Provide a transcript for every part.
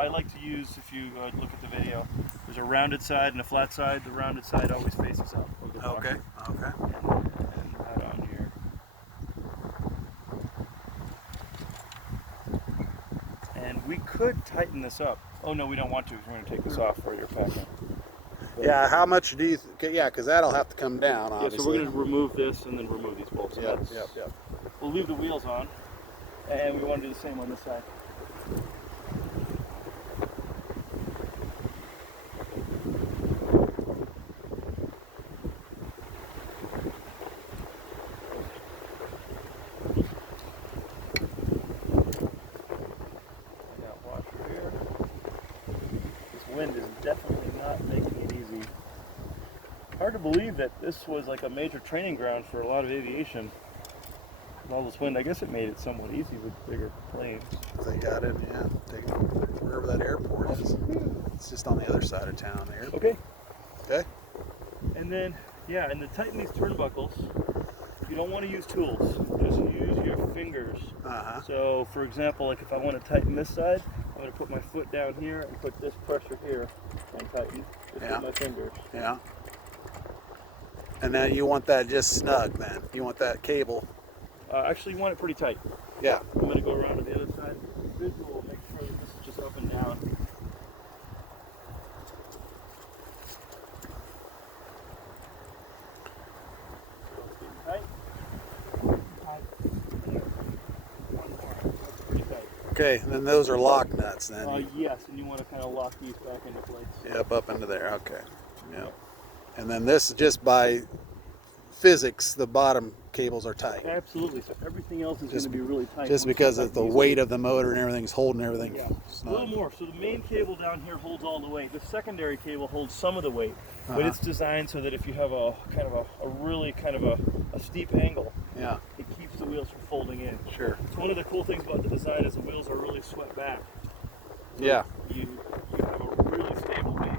I like to use, if you look at the video, there's a rounded side and a flat side. The rounded side always faces up. Okay. Okay. And that on here. And we could tighten this up. Oh no, we don't want to. We're going to take this off for your packing. Yeah. How much do you? Yeah, because that'll have to come down. Obviously. Yeah, so we're going to remove this and then remove these bolts. Yep. We'll leave the wheels on, and we want to do the same on this side. Wind is definitely not making it easy. Hard to believe that this was like a major training ground for a lot of aviation. With all this wind, I guess it made it somewhat easy with bigger planes. They got it, yeah. Take it wherever that airport is. It's just on the other side of town there. Okay. Okay. And then, yeah, and to tighten these turnbuckles, you don't want to use tools. Just use your fingers. So, for example, like if I want to tighten this side, I'm going to put my foot down here and put this pressure here and tighten. Just with my fingers. Yeah. And now you want that just snug then. You want that cable. Actually, you want it pretty tight. Yeah. I'm going to go around to the other side. Visual, make sure that this is just up and down. Okay, and then those are lock nuts then. Yes, and you want to kind of lock these back into place. Yep, up into there. Okay. Yep. And then this, just by physics, the bottom cables are tight. Absolutely. So everything else is going to be really tight. Just because of the weight of the motor and everything's holding everything. Yeah. A little more. So the main cable down here holds all the weight. The secondary cable holds some of the weight, but it's designed so that if you have a kind of a really kind of a steep angle, it keeps the wheels from folding in. Sure. So one of the cool things about the design is the wheels are really swept back. So yeah. You have a really stable base,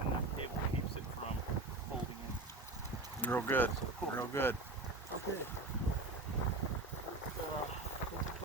and that cable keeps it from folding in. Real good. So cool. Real good. Okay.